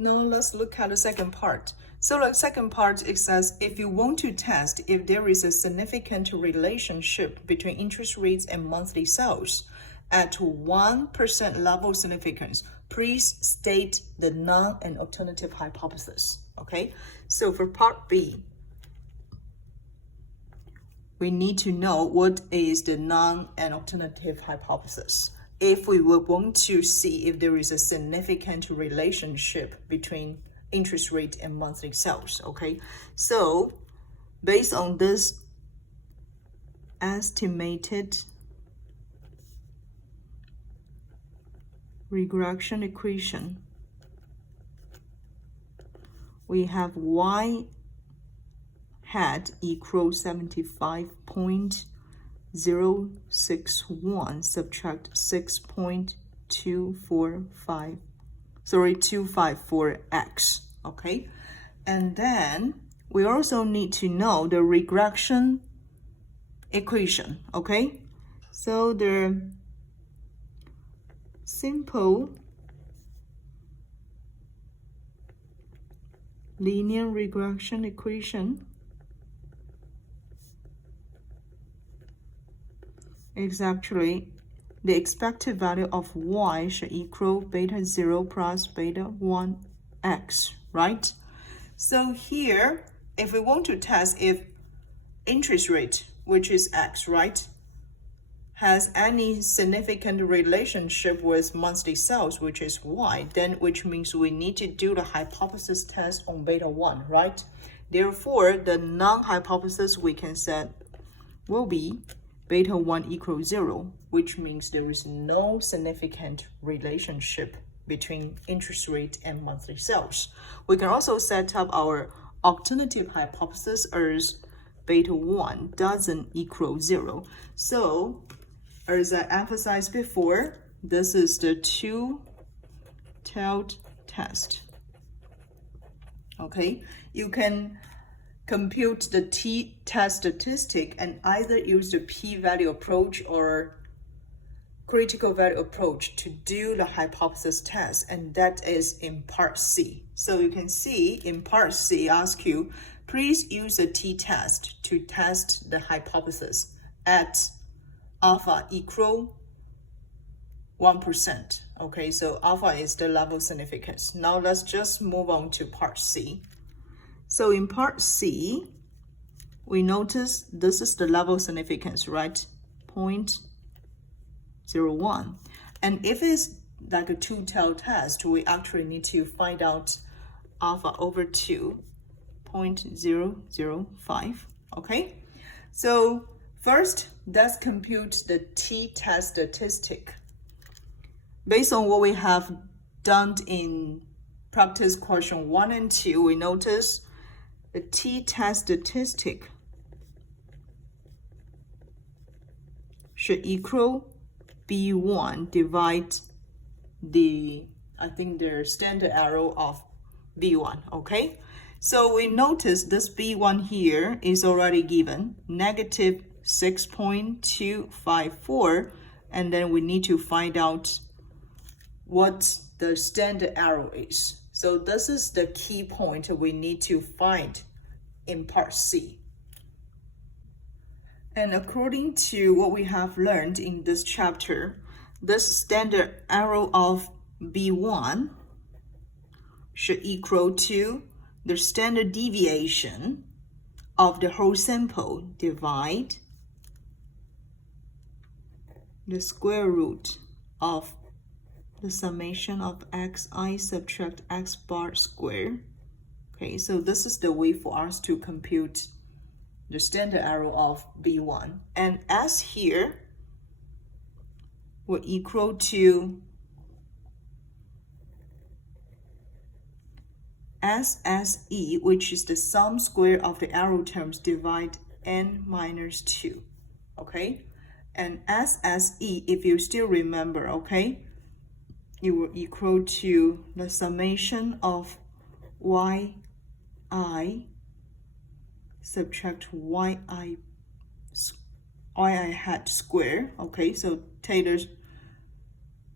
Now let's look at the second part. So the second part, it says if you want to test if there is a significant relationship between interest rates and monthly sales at 1% level significance, please state the non and alternative hypothesis. Okay, so for part B, we need to know what is the non and alternative hypothesis if we would want to see if there is a significant relationship between interest rate and monthly sales. Okay, so based on this estimated regression equation, we have y hat equals 75.061 subtract 254x. Okay, and then we also need to know the regression equation. Okay, so the simple linear regression equation is actually the expected value of y should equal beta 0 plus beta 1x, right? So here, if we want to test if interest rate, which is x, right, has any significant relationship with monthly sales, which is y, then which means we need to do the hypothesis test on beta 1, right? Therefore, the non-hypothesis we can set will be beta 1 equals 0, which means there is no significant relationship between interest rate and monthly sales. We can also set up our alternative hypothesis as beta 1 doesn't equal 0. So, as I emphasized before, this is the two-tailed test. Okay, you can compute the t-test statistic and either use the p-value approach or critical value approach to do the hypothesis test, and that is in part C. So you can see in part C, ask you, please use the t-test to test the hypothesis at alpha equal 1%. Okay, so alpha is the level significance. Now let's just move on to part C. So in part C, we notice this is the level significance, right? 0.01. And if it's like a two-tailed test, we actually need to find out alpha over 2, 0.005. Okay, so first, let's compute the t-test statistic. Based on what we have done in practice question 1 and 2, we notice the t-test statistic should equal B1 divide the standard error of B1, okay? So we notice this B1 here is already given, negative 6.254, and then we need to find out what the standard error is. So this is the key point we need to find in part C. And according to what we have learned in this chapter, this standard error of B1 should equal to the standard deviation of the whole sample divide the square root of the summation of xi subtract x bar square. Okay, so this is the way for us to compute the standard error of B1. And S here will equal to SSE, which is the sum square of the error terms divide n minus 2. Okay, and SSE, if you still remember, okay, it will equal to the summation of yi subtract yi hat square. Okay, so take the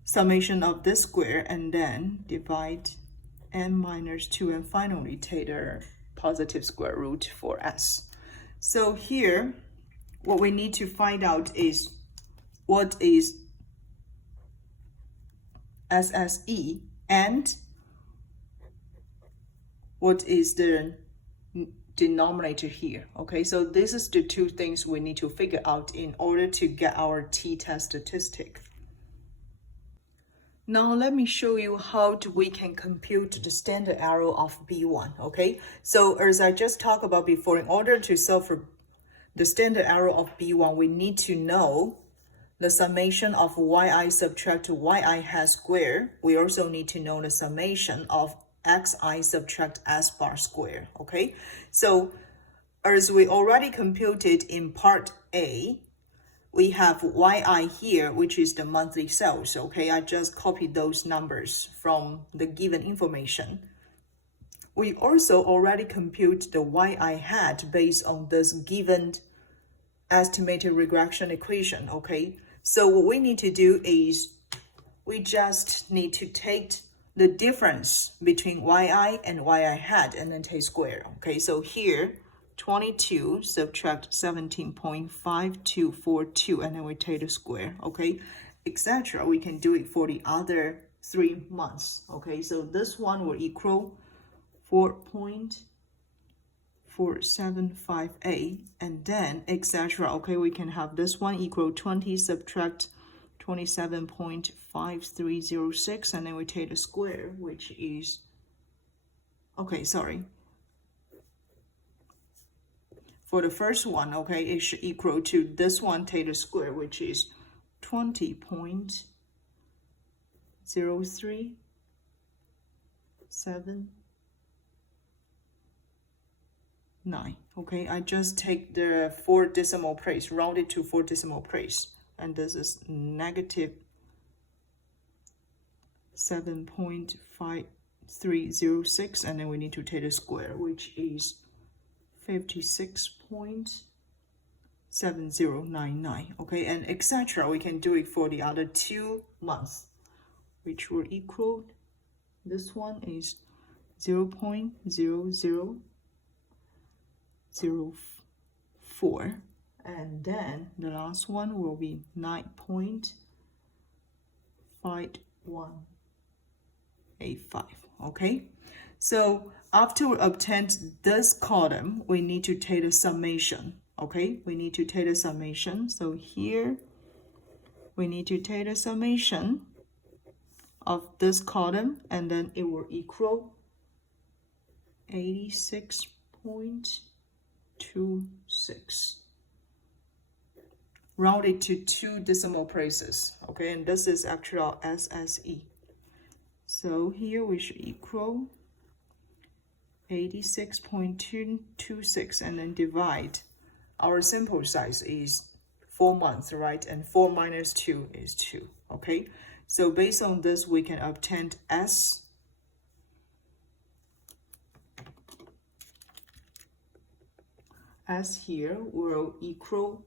summation of this square and then divide n minus 2, and finally take the positive square root for s. So here, what we need to find out is what is SSE and what is the denominator here. Okay, so this is the two things we need to figure out in order to get our t-test statistic. Now let me show you how we can compute the standard error of B1. Okay, so as I just talked about before, in order to solve for the standard error of B1, we need to know the summation of yi subtract yi hat square. We also need to know the summation of xi subtract s bar square. Okay, so as we already computed in part A, we have yi here, which is the monthly sales. Okay, I just copied those numbers from the given information. We also already compute the yi hat based on this given estimated regression equation. Okay, so what we need to do is we just need to take the difference between yi and yi hat and then take square. Okay, so here 22 subtract 17.5242, and then we take the square. Okay, etc. We can do it for the other 3 months. Okay, so this one will equal 4.475a, and then etc. Okay, we can have this one equal 20 subtract 27.5306, and then we take the square, which is, okay, sorry. For the first one, okay, it should equal to this one, take the square, which is 20.037 okay, I just take the 4 decimal place, round it to 4 decimal place, and this is negative 7.5306, and then we need to take the square, which is 56.7099. okay, and etc. We can do it for the other 2 months, which will equal, this one is 0.0004, and then the last one will be 9.5185. okay, so after we obtained this column, we need to take the summation. Okay, we need to take the summation. So here we need to take the summation of this column, and then it will equal 86.26. Rounded to 2 decimal places. Okay, and this is actually our SSE. So here we should equal 86.226, and then divide. Our sample size is 4 months, right? And 4 minus 2 is 2. Okay, so based on this, we can obtain S. S here will equal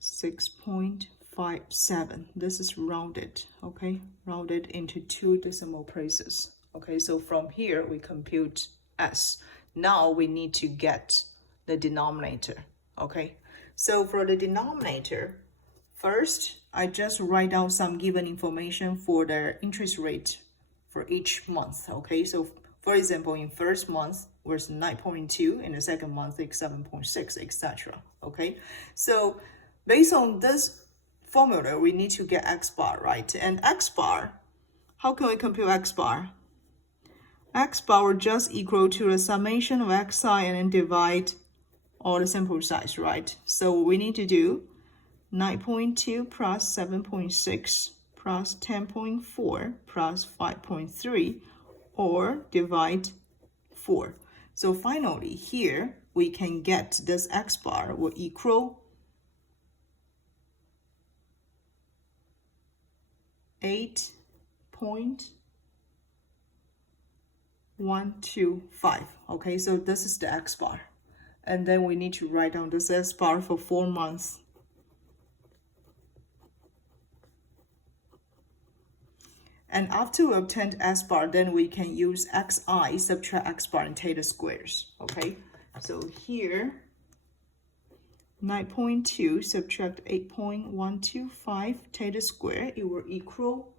6.57. This is rounded, okay? Rounded into 2 decimal places. Okay, so from here we compute S. Now we need to get the denominator. Okay, so for the denominator, first I just write down some given information for the interest rate for each month. Okay, so for example, in first month was 9.2, in the second month it's 7.6, etc. Okay, so based on this formula, we need to get X bar, right? And X bar, how can we compute X bar? X bar will just equal to the summation of xi and then divide all the sample size, right? So what we need to do, 9.2 plus 7.6 plus 10.4 plus 5.3, or divide 4. So finally here, we can get this X bar will equal 8.125. Okay, so this is the X bar. And then we need to write down this S bar for 4 months. And after we obtained S bar, then we can use xi, subtract x bar, and take the squares, okay? So here, 9.2 subtract 8.125, take the square, it will equal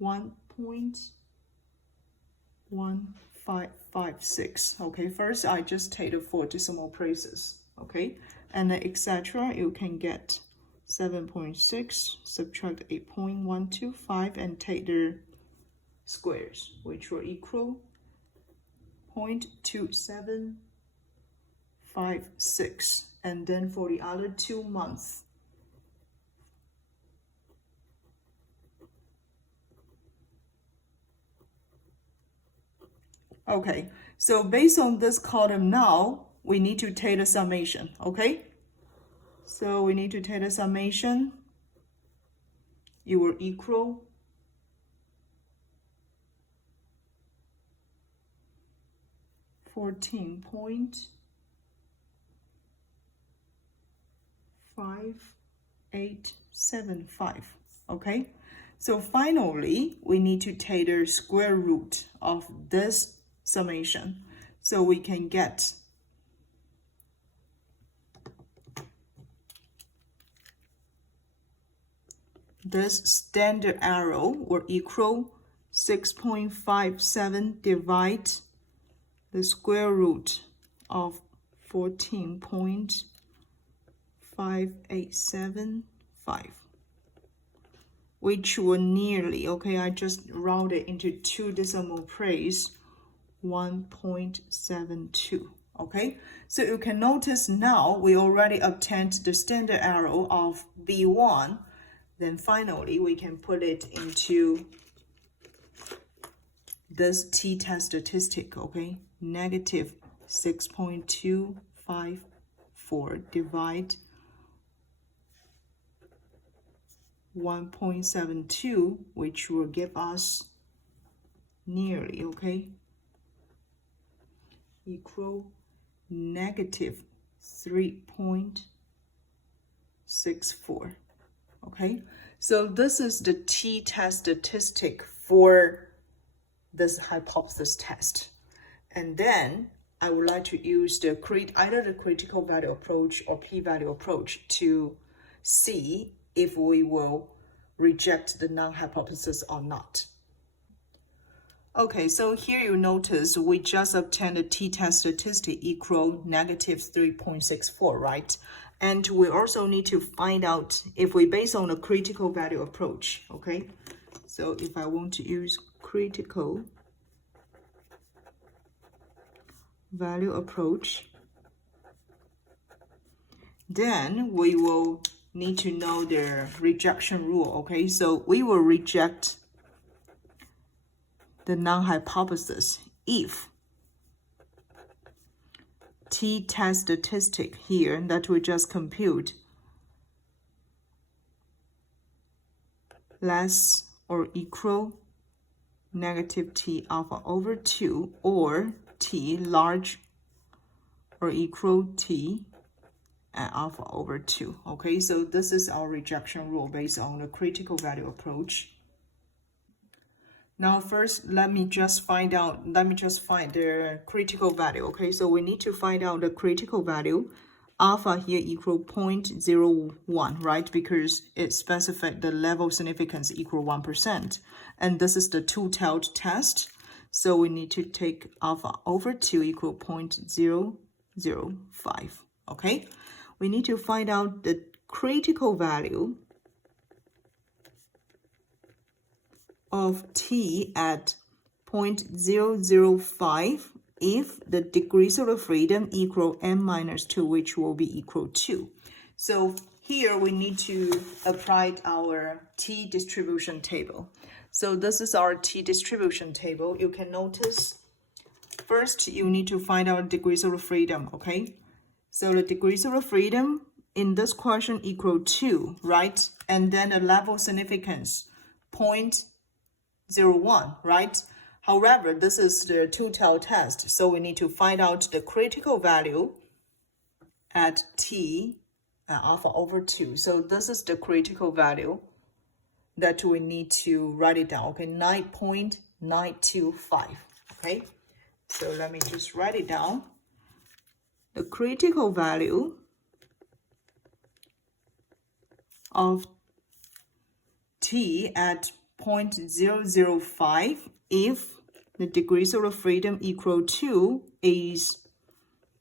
1.1556. Okay, first I just take the 4 decimal places, okay? And then etc. You can get 7.6 subtract 8.125 and take the squares, which will equal 0.2756. And then for the other 2 months, okay, so based on this column now, we need to take the summation, okay? So we need to take the summation. It will equal 14.5875, okay? So finally, we need to take the square root of this summation. So we can get this standard error will equal 6.57 divide the square root of 14.5875, which will nearly, okay, I just rounded into 2 decimal places, 1.72, okay? So you can notice now we already obtained the standard error of B1. Then finally, we can put it into this t-test statistic, okay? Negative 6.254 divide 1.72, which will give us nearly, okay, equal negative 3.64. Okay, so this is the t-test statistic for this hypothesis test. And then I would like to use either the critical value approach or p-value approach to see if we will reject the null hypothesis or not. Okay, so here you notice we just obtained a t-test statistic equal negative 3.64, right? And we also need to find out if we base on a critical value approach, okay? So if I want to use critical value approach, then we will need to know the rejection rule, okay? So we will reject the null hypothesis if t-test statistic here that we just compute less or equal negative t alpha over 2 or t large or equal t and alpha over 2. Okay, so this is our rejection rule based on the critical value approach. Now first, let me just find the critical value. Okay, so we need to find out the critical value. Alpha here equal 0.01, right? Because it specified the level significance equal 1%. And this is the two-tailed test. So we need to take alpha over 2 equal 0.005. Okay, we need to find out the critical value of t at 0.005 if the degrees of freedom equal n-2, which will be equal 2. So here we need to apply our t distribution table. So this is our t distribution table. You can notice first you need to find out degrees of freedom, okay? So the degrees of freedom in this question equal 2, right? And then the level significance 0.01, right? However, this is the two-tailed test, so we need to find out the critical value at t and alpha over 2. So this is the critical value that we need to write it down. Okay, 9.925. Okay, so let me just write it down. The critical value of t at 0.005 if the degrees of freedom equal to is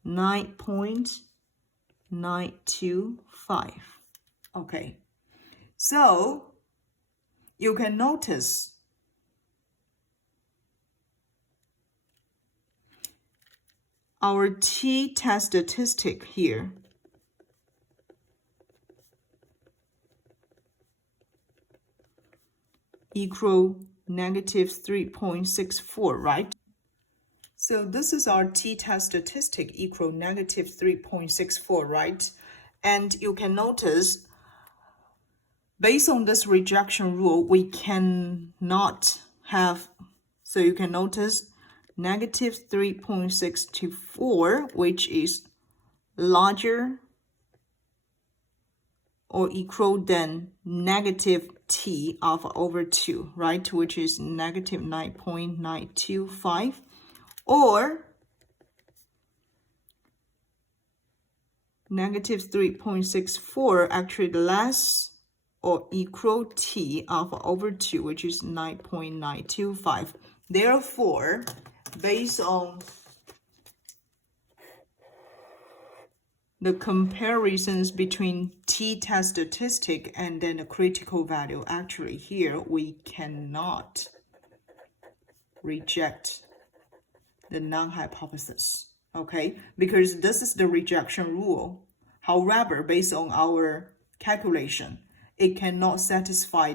9.925. Okay, so you can notice our t-test statistic here equal negative 3.64, right? So this is our t-test statistic equal negative 3.64, right? And you can notice, based on this rejection rule, we cannot have, so you can notice negative 3.624, which is larger or equal than negative t alpha over 2, right? Which is negative 9.925, or negative 3.64 actually less or equal t alpha over 2, which is 9.925. Therefore, based on the comparisons between t-test statistic and then the critical value, actually here we cannot reject the null hypothesis, okay? Because this is the rejection rule. However, based on our calculation, it cannot satisfy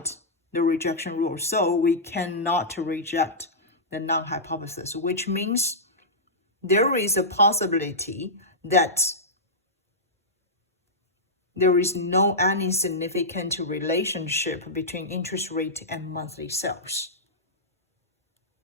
the rejection rule. So we cannot reject the null hypothesis, which means there is a possibility that there is no any significant relationship between interest rate and monthly sales.